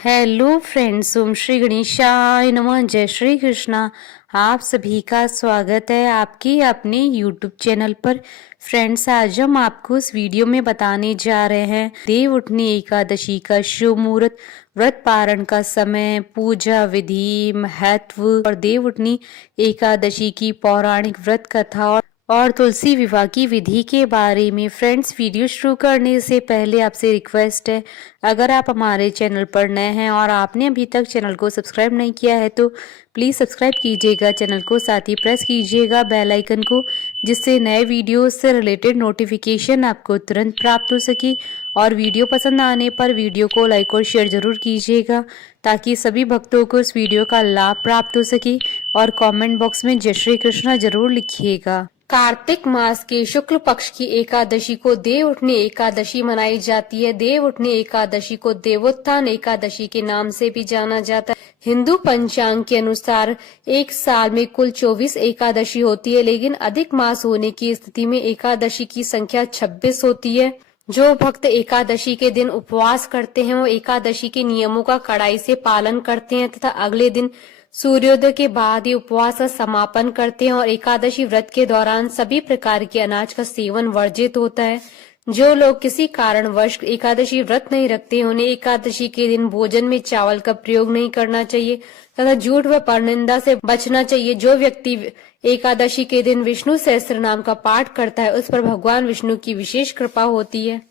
Hello friends, ओम श्री गणेशाय नमः। जय श्री कृष्णा। आप सभी का स्वागत है आपके अपने यूट्यूब चैनल पर। फ्रेंड्स, आज हम आपको इस वीडियो में बताने जा रहे हैं देव उठनी एकादशी का शुभ मुहूर्त, व्रत पारण का समय, पूजा विधि, महत्व और देव उठनी एकादशी की पौराणिक व्रत कथा और तुलसी विवाह की विधि के बारे में। फ्रेंड्स, वीडियो शुरू करने से पहले आपसे रिक्वेस्ट है, अगर आप हमारे चैनल पर नए हैं और आपने अभी तक चैनल को सब्सक्राइब नहीं किया है तो प्लीज़ सब्सक्राइब कीजिएगा चैनल को, साथ ही प्रेस कीजिएगा बेल आइकन को, जिससे नए वीडियोस से रिलेटेड नोटिफिकेशन आपको तुरंत प्राप्त हो सके। और वीडियो पसंद आने पर वीडियो को लाइक और शेयर जरूर कीजिएगा ताकि सभी भक्तों को इस वीडियो का लाभ प्राप्त हो सके। और कमेंट बॉक्स में जय श्री कृष्णा जरूर लिखिएगा। कार्तिक मास के शुक्ल पक्ष की एकादशी को देव उठनी एकादशी मनाई जाती है। देव उठनी एकादशी को देवोत्थान एकादशी के नाम से भी जाना जाता है। हिंदू पंचांग के अनुसार एक साल में कुल 24 एकादशी होती है, लेकिन अधिक मास होने की स्थिति में एकादशी की संख्या 26 होती है। जो भक्त एकादशी के दिन उपवास करते हैं वो एकादशी के नियमों का कड़ाई से पालन करते हैं तथा अगले दिन सूर्योदय के बाद ही उपवास का समापन करते हैं। और एकादशी व्रत के दौरान सभी प्रकार के अनाज का सेवन वर्जित होता है। जो लोग किसी कारणवश एकादशी व्रत नहीं रखते, उन्हें एकादशी के दिन भोजन में चावल का प्रयोग नहीं करना चाहिए तथा झूठ व परनिंदा से बचना चाहिए। जो व्यक्ति एकादशी के दिन विष्णु सहस्त्र नाम का पाठ करता है, उस पर भगवान विष्णु की विशेष कृपा होती है।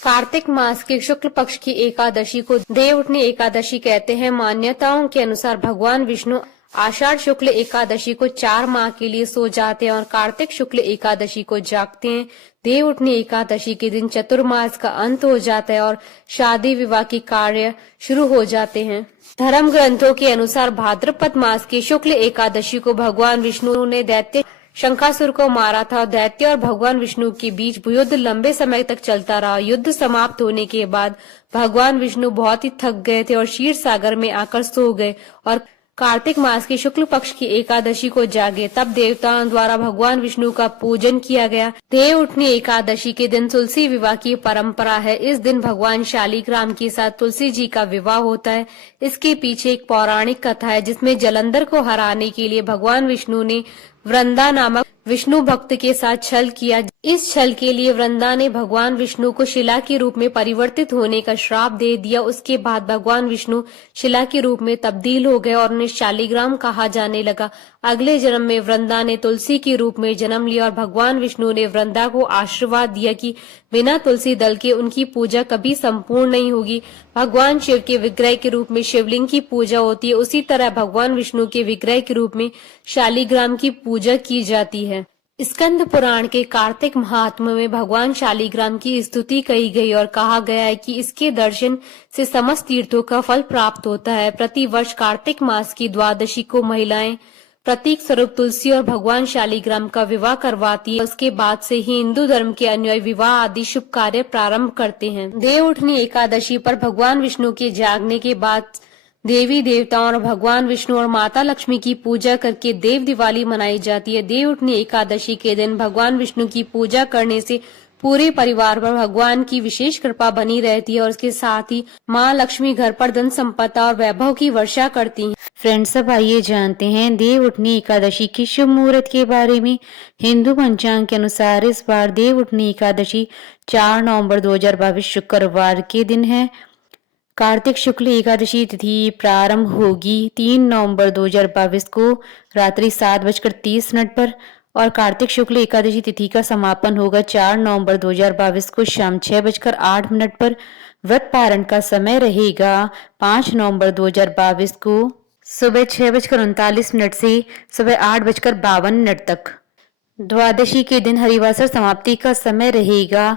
कार्तिक मास के शुक्ल पक्ष की एकादशी को देव उठनी एकादशी कहते हैं। मान्यताओं के अनुसार भगवान विष्णु आषाढ़ शुक्ल एकादशी को 4 माह के लिए सो जाते हैं और कार्तिक शुक्ल एकादशी को जागते हैं। देव उठनी एकादशी के दिन चतुर्मास का अंत हो जाता है और शादी विवाह के कार्य शुरू हो जाते हैं। धर्म ग्रंथों के अनुसार भाद्रपद मास की शुक्ल एकादशी को भगवान विष्णु ने दैत्य शंखासुर को मारा था। दैत्य और भगवान विष्णु के बीच युद्ध लंबे समय तक चलता रहा। युद्ध समाप्त होने के बाद भगवान विष्णु बहुत ही थक गए थे और क्षीर सागर में आकर सो गए और कार्तिक मास की शुक्ल पक्ष की एकादशी को जागे। तब देवताओं द्वारा भगवान विष्णु का पूजन किया गया। देव उठनी एकादशी के दिन तुलसी विवाह की परंपरा है। इस दिन भगवान शालिग्राम के साथ तुलसी जी का विवाह होता है। इसके पीछे एक पौराणिक कथा है, जिसमें जलंधर को हराने के लिए भगवान विष्णु ने वृंदा नामक विष्णु भक्त के साथ छल किया। इस छल के लिए वृंदा ने भगवान विष्णु को शिला के रूप में परिवर्तित होने का श्राप दे दिया। उसके बाद भगवान विष्णु शिला के रूप में तब्दील हो गए और उन्हें शालिग्राम कहा जाने लगा। अगले जन्म में वृंदा ने तुलसी के रूप में जन्म लिया और भगवान विष्णु ने वृंदा को आशीर्वाद दिया कि बिना तुलसी दल के उनकी पूजा कभी संपूर्ण नहीं होगी। भगवान शिव के विग्रह के रूप में शिवलिंग की पूजा होती है, उसी तरह भगवान विष्णु के विग्रह के रूप में शालिग्राम की पूजा की जाती है। स्कंद पुराण के कार्तिक महात्म्य में भगवान शालिग्राम की स्तुति कही गई और कहा गया है कि इसके दर्शन से समस्त तीर्थों का फल प्राप्त होता है। प्रतिवर्ष कार्तिक मास की द्वादशी को महिलाएं प्रतीक स्वरूप तुलसी और भगवान शालिग्राम का विवाह करवाती है। उसके बाद से ही हिंदू धर्म के अनुयायी विवाह आदि शुभ कार्य प्रारंभ करते हैं। देव उठनी एकादशी पर भगवान विष्णु के जागने के बाद देवी देवताओं और भगवान विष्णु और माता लक्ष्मी की पूजा करके देव दिवाली मनाई जाती है। देव उठनी एकादशी के दिन भगवान विष्णु की पूजा करने से पूरे परिवार पर भगवान की विशेष कृपा बनी रहती है और उसके साथ ही माँ लक्ष्मी घर पर धन संपदा और वैभव की वर्षा करती हैं। फ्रेंड्स, अब आइए जानते हैं देव उठनी एकादशी की शुभ मुहूर्त के बारे में। हिंदू पंचांग के अनुसार इस बार देव उठनी एकादशी 4 नवंबर 2022 शुक्रवार के दिन है। कार्तिक शुक्ल एकादशी तिथि प्रारंभ होगी 3 नवंबर 2022 को रात्रि 7:30 पर और कार्तिक शुक्ल एकादशी तिथि का समापन होगा 4 नवंबर 2022 को शाम 6:08 पर। व्रत पारण का समय रहेगा 5 नवंबर 2022 को सुबह 6:39 से सुबह 8:52 तक। द्वादशी के दिन हरिवासर समाप्ति का समय रहेगा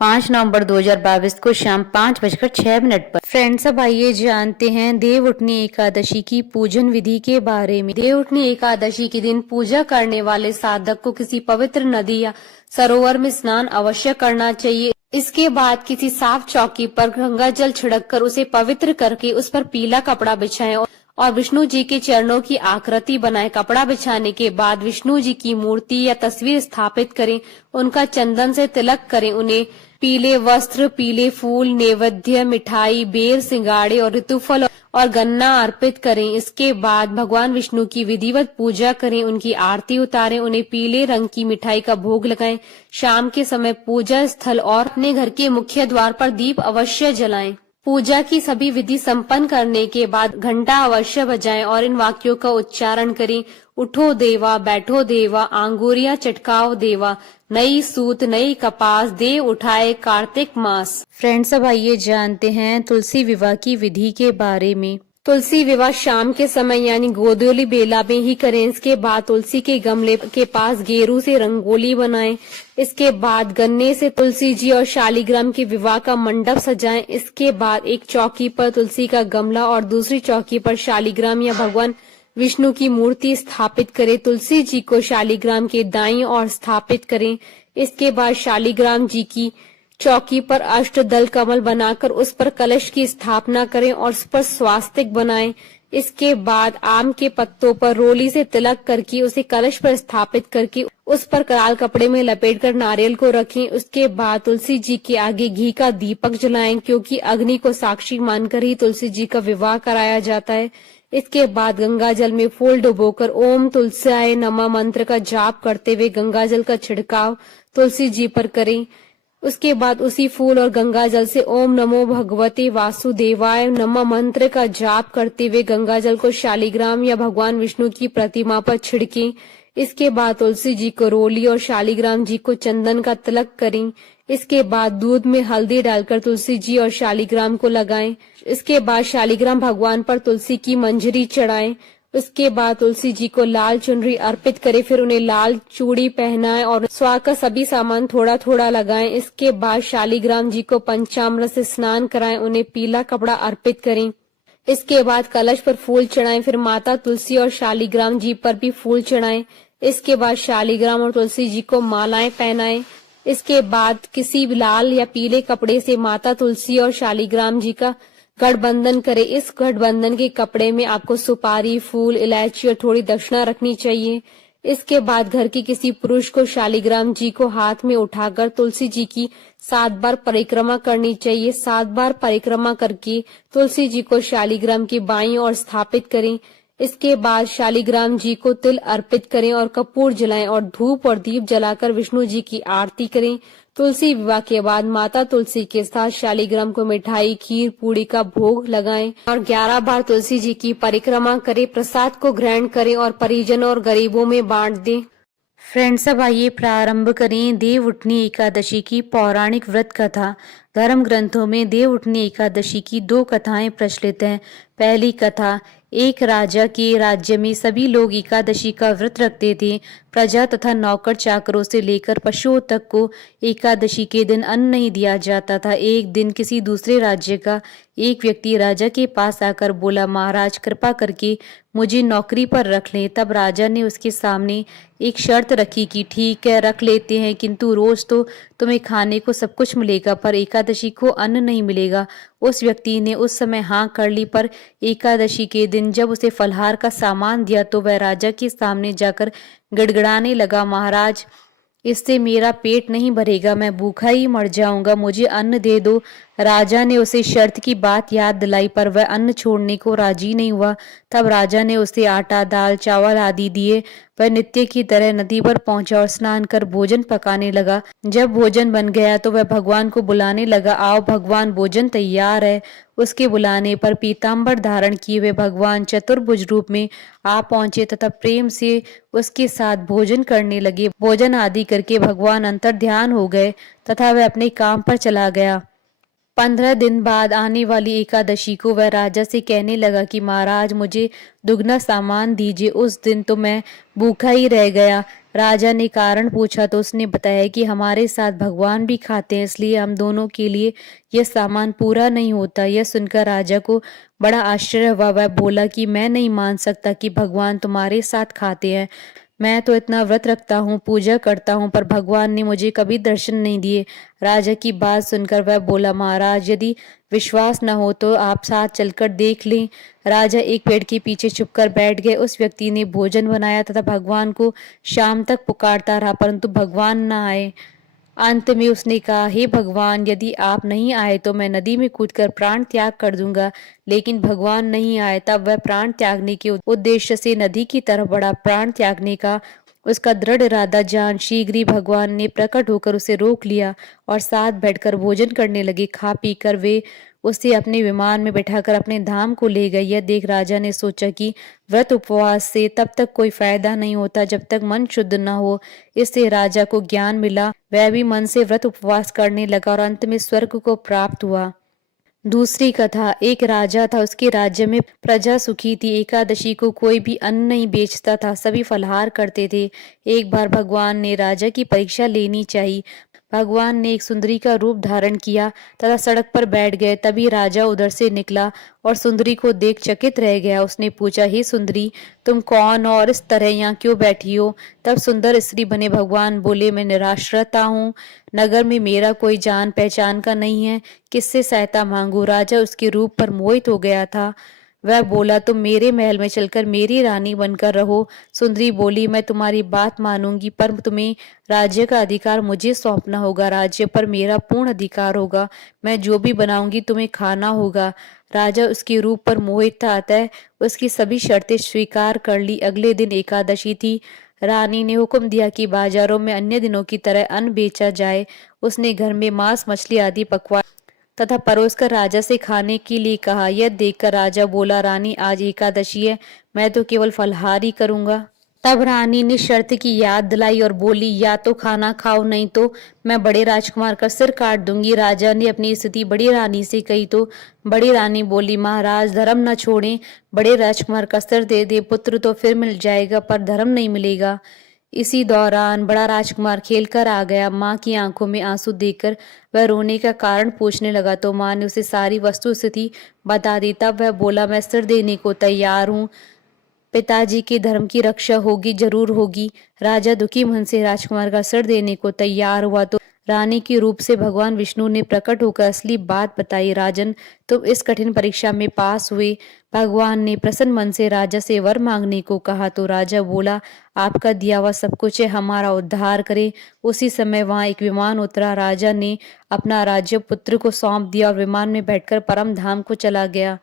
5 नवंबर 2022 को शाम 5:06 पर। फ्रेंड्स, अब आइए जानते हैं देव उठनी एकादशी की पूजन विधि के बारे में। देव उठनी एकादशी के दिन पूजा करने वाले साधक को किसी पवित्र नदी या सरोवर में स्नान अवश्य करना चाहिए। इसके बाद किसी साफ चौकी पर गंगा जल छिड़ककर उसे पवित्र करके उस पर पीला कपड़ा बिछाएं और विष्णु जी के चरणों की आकृति बनाए। कपड़ा बिछाने के बाद विष्णु जी की मूर्ति या तस्वीर स्थापित करें, उनका चंदन से तिलक करें, उन्हें पीले वस्त्र, पीले फूल, नैवेद्य, मिठाई, बेर, सिंगाड़े और ऋतुफल और गन्ना अर्पित करें। इसके बाद भगवान विष्णु की विधिवत पूजा करें, उनकी आरती उतारें, उन्हें पीले रंग की मिठाई का भोग लगाएं। शाम के समय पूजा स्थल और अपने घर के मुख्य द्वार पर दीप अवश्य जलाएं। पूजा की सभी विधि संपन्न करने के बाद घंटा अवश्य बजाएं और इन वाक्यों का उच्चारण करें। उठो देवा, बैठो देवा, आंगुरियां चटकाओ देवा, नई सूत नई कपास दे उठाए कार्तिक मास। फ्रेंड्स, अब आइए जानते हैं तुलसी विवाह की विधि के बारे में। तुलसी विवाह शाम के समय यानी गोधूली बेला में ही करें। इसके बाद तुलसी के गमले के पास गेरू से रंगोली बनाएं। इसके बाद गन्ने से तुलसी जी और शालिग्राम के विवाह का मंडप सजाएं। इसके बाद एक चौकी पर तुलसी का गमला और दूसरी चौकी पर शालिग्राम या भगवान विष्णु की मूर्ति स्थापित करें। तुलसी जी को शालिग्राम के दाईं ओर स्थापित करें। इसके बाद शालिग्राम जी की चौकी पर अष्टदल कमल बनाकर उस पर कलश की स्थापना करें और उस पर स्वास्तिक बनाएं। इसके बाद आम के पत्तों पर रोली से तिलक करके उसे कलश पर स्थापित करके उस पर कराल कपड़े में लपेटकर नारियल को रखें। उसके बाद तुलसी जी के आगे घी का दीपक जलाएं, क्योंकि अग्नि को साक्षी मानकर ही तुलसी जी का विवाह कराया जाता है। इसके बाद गंगा जल में फूल डुबोकर ओम तुलसाय नमः मंत्र का जाप करते हुए गंगा जल का छिड़काव तुलसी जी पर करें। उसके बाद उसी फूल और गंगा जल से ओम नमो भगवते वासुदेवाय नमः मंत्र का जाप करते हुए गंगा जल को शालिग्राम या भगवान विष्णु की प्रतिमा पर छिड़कें। इसके बाद तुलसी जी को रोली और शालिग्राम जी को चंदन का तिलक करें। इसके बाद दूध में हल्दी डालकर तुलसी जी और शालिग्राम को लगाएं। इसके बाद शालिग्राम भगवान पर तुलसी की मंजरी चढ़ाएं। उसके बाद तुलसी जी को लाल चुनरी अर्पित करें, फिर उन्हें लाल चूड़ी पहनाएं और स्वाग का सभी सामान थोड़ा थोड़ा लगाएं। इसके बाद शालिग्राम जी को पंचामृत से स्नान कराएं, उन्हें पीला कपड़ा अर्पित करें। इसके बाद कलश पर फूल चढ़ाएं, फिर माता तुलसी और शालिग्राम जी पर भी फूल चढ़ाएं। इसके बाद शालिग्राम और तुलसी जी को मालाएं पहनाएं। इसके बाद किसी लाल या पीले कपड़े से माता तुलसी और शालिग्राम जी का गठबंधन करें। इस गठबंधन के कपड़े में आपको सुपारी, फूल, इलायची और थोड़ी दक्षिणा रखनी चाहिए। इसके बाद घर के किसी पुरुष को शालिग्राम जी को हाथ में उठाकर तुलसी जी की 7 बार परिक्रमा करनी चाहिए। 7 बार परिक्रमा करके तुलसी जी को शालिग्राम की बाईं ओर स्थापित करें। इसके बाद शालिग्राम जी को तिल अर्पित करें और कपूर जलाएं और धूप और दीप जलाकर विष्णु जी की आरती करें। तुलसी विवाह के बाद माता तुलसी के साथ शालिग्राम को मिठाई, खीर, पूड़ी का भोग लगाएं और 11 बार तुलसी जी की परिक्रमा करें। प्रसाद को ग्रहण करें और परिजनों और गरीबों में बांट दें। फ्रेंड्स, अब आइए प्रारंभ करें देव उठनी एकादशी की पौराणिक व्रत कथा। धर्म ग्रंथों में देव उठनी एकादशी की 2 कथाएं प्रचलित हैं। पहली कथा, एक राजा के राज्य में सभी लोग एकादशी का व्रत रखते थे। प्रजा तथा नौकर चाकरों से लेकर पशुओं तक को एकादशी के दिन अन्न नहीं दिया जाता था। एक दिन किसी दूसरे राज्य का एक व्यक्ति राजा के पास आकर बोला, महाराज कृपा करके मुझे नौकरी पर रख लें। तब राजा ने उसके सामने एक शर्त रखी कि ठीक है, रख लेते हैं, किंतु रोज तो तुम्हें खाने को सब कुछ मिलेगा, पर एकादशी को अन्न नहीं मिलेगा। उस व्यक्ति ने उस समय हाँ कर ली, पर एकादशी के दिन जब उसे फलहार का सामान दिया तो वह राजा के सामने जाकर गिड़गिड़ाने लगा, महाराज इससे मेरा पेट नहीं भरेगा, मैं भूखा ही मर जाऊंगा, मुझे अन्न दे दो। राजा ने उसे शर्त की बात याद दिलाई, पर वह अन्न छोड़ने को राजी नहीं हुआ। तब राजा ने उसे आटा, दाल, चावल आदि दिए। वह नित्य की तरह नदी पर पहुंचा और स्नान कर भोजन पकाने लगा। जब भोजन बन गया तो वह भगवान को बुलाने लगा, आओ भगवान, भोजन तैयार है। उसके बुलाने पर पीताम्बर धारण किए हुए भगवान चतुर्भुज रूप में आ पहुंचे तथा प्रेम से उसके साथ भोजन करने लगे। भोजन आदि करके भगवान अंतर ध्यान हो गए तथा वह अपने काम पर चला गया। 15 दिन बाद आने वाली एकादशी को वह राजा से कहने लगा कि महाराज मुझे दुगना सामान दीजिए। उस दिन तो मैं भूखा ही रह गया। राजा ने कारण पूछा तो उसने बताया कि हमारे साथ भगवान भी खाते हैं, इसलिए हम दोनों के लिए यह सामान पूरा नहीं होता। यह सुनकर राजा को बड़ा आश्चर्य हुआ। वह बोला कि मैं नहीं मान सकता कि भगवान तुम्हारे साथ खाते हैं। मैं तो इतना व्रत रखता हूँ, पूजा करता हूँ, पर भगवान ने मुझे कभी दर्शन नहीं दिए। राजा की बात सुनकर वह बोला, महाराज यदि विश्वास न हो तो आप साथ चलकर देख लें। राजा एक पेड़ के पीछे छुपकर बैठ गए। उस व्यक्ति ने भोजन बनाया तथा भगवान को शाम तक पुकारता रहा, परंतु भगवान न आए। अंत में उसने कहा, हे भगवान, यदि आप नहीं आए तो मैं नदी में कूदकर प्राण त्याग कर दूंगा। लेकिन भगवान नहीं आए। तब वह प्राण त्यागने के उद्देश्य से नदी की तरफ बढ़ा। प्राण त्यागने का उसका दृढ़ इरादा जान शीघ्र ही भगवान ने प्रकट होकर उसे रोक लिया और साथ बैठकर भोजन करने लगे। खा पीकर वे उसे अपने विमान में बैठाकर अपने धाम को ले गए। यह देख राजा ने सोचा कि व्रत उपवास से तब तक कोई फायदा नहीं होता जब तक मन शुद्ध न हो। इससे राजा को ज्ञान मिला। वह भी मन से व्रत उपवास करने लगा और अंत में स्वर्ग को प्राप्त हुआ। दूसरी कथा। एक राजा था, उसके राज्य में प्रजा सुखी थी। एकादशी को कोई भी अन्न नहीं बेचता था, सभी फलाहार करते थे। एक बार भगवान ने राजा की परीक्षा लेनी चाहिए। भगवान ने एक सुंदरी का रूप धारण किया तथा सड़क पर बैठ गए। तभी राजा उधर से निकला और सुंदरी को देख चकित रह गया। उसने पूछा, हे सुंदरी, तुम कौन हो और इस तरह यहाँ क्यों बैठी हो? तब सुंदर स्त्री बने भगवान बोले, मैं निराश्रता हूँ, नगर में मेरा कोई जान पहचान का नहीं है, किससे सहायता मांगू? राजा उसके रूप पर मोहित हो गया था। वह बोला, तुम मेरे महल में चलकर मेरी रानी बनकर रहो। सुंदरी बोली, मैं तुम्हारी बात मानूंगी, पर तुम्हें राज्य का अधिकार मुझे सौंपना होगा। राज्य पर मेरा पूर्ण अधिकार होगा। मैं जो भी बनाऊंगी तुम्हें खाना होगा। राजा उसके रूप पर मोहित था, अतः उसकी सभी शर्तें स्वीकार कर ली। अगले दिन एकादशी थी। रानी ने हुक्म दिया कि बाजारों में अन्य दिनों की तरह अन्न बेचा जाए। उसने घर में मांस मछली आदि पकवा तथा परोसकर राजा से खाने के लिए कहा। यह देखकर राजा बोला, रानी, आज एकादशी है, मैं तो केवल फलाहार ही करूंगा। तब रानी ने शर्त की याद दिलाई और बोली, या तो खाना खाओ, नहीं तो मैं बड़े राजकुमार का सिर काट दूंगी। राजा ने अपनी स्थिति बड़ी रानी से कही तो बड़ी रानी बोली, महाराज, धर्म न छोड़ें, बड़े राजकुमार का सिर दे दे। पुत्र तो फिर मिल जाएगा, पर धर्म नहीं मिलेगा। इसी दौरान बड़ा राजकुमार खेलकर आ गया। माँ की आंखों में आंसू देखकर वह रोने का कारण पूछने लगा तो माँ ने उसे सारी वस्तु स्थिति बता दी। तब वह बोला, मैं सिर देने को तैयार हूँ, पिताजी के धर्म की रक्षा होगी, जरूर होगी। राजा दुखी मन से राजकुमार का सिर देने को तैयार हुआ तो रानी के रूप से भगवान विष्णु ने प्रकट होकर असली बात बताई। राजन, तुम इस कठिन परीक्षा में पास हुए। भगवान ने प्रसन्न मन से राजा से वर मांगने को कहा तो राजा बोला, आपका दिया हुआ सब कुछ है, हमारा उद्धार करे। उसी समय वहां एक विमान उतरा। राजा ने अपना राज्य पुत्र को सौंप दिया और विमान में बैठकर परम धाम को चला गया।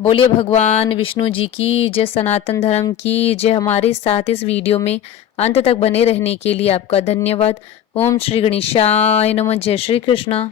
बोलिए भगवान विष्णु जी की जय, सनातन धर्म की जय। हमारे साथ इस वीडियो में अंत तक बने रहने के लिए आपका धन्यवाद। ओम श्री गणेशाय नमः। जय श्री कृष्णा।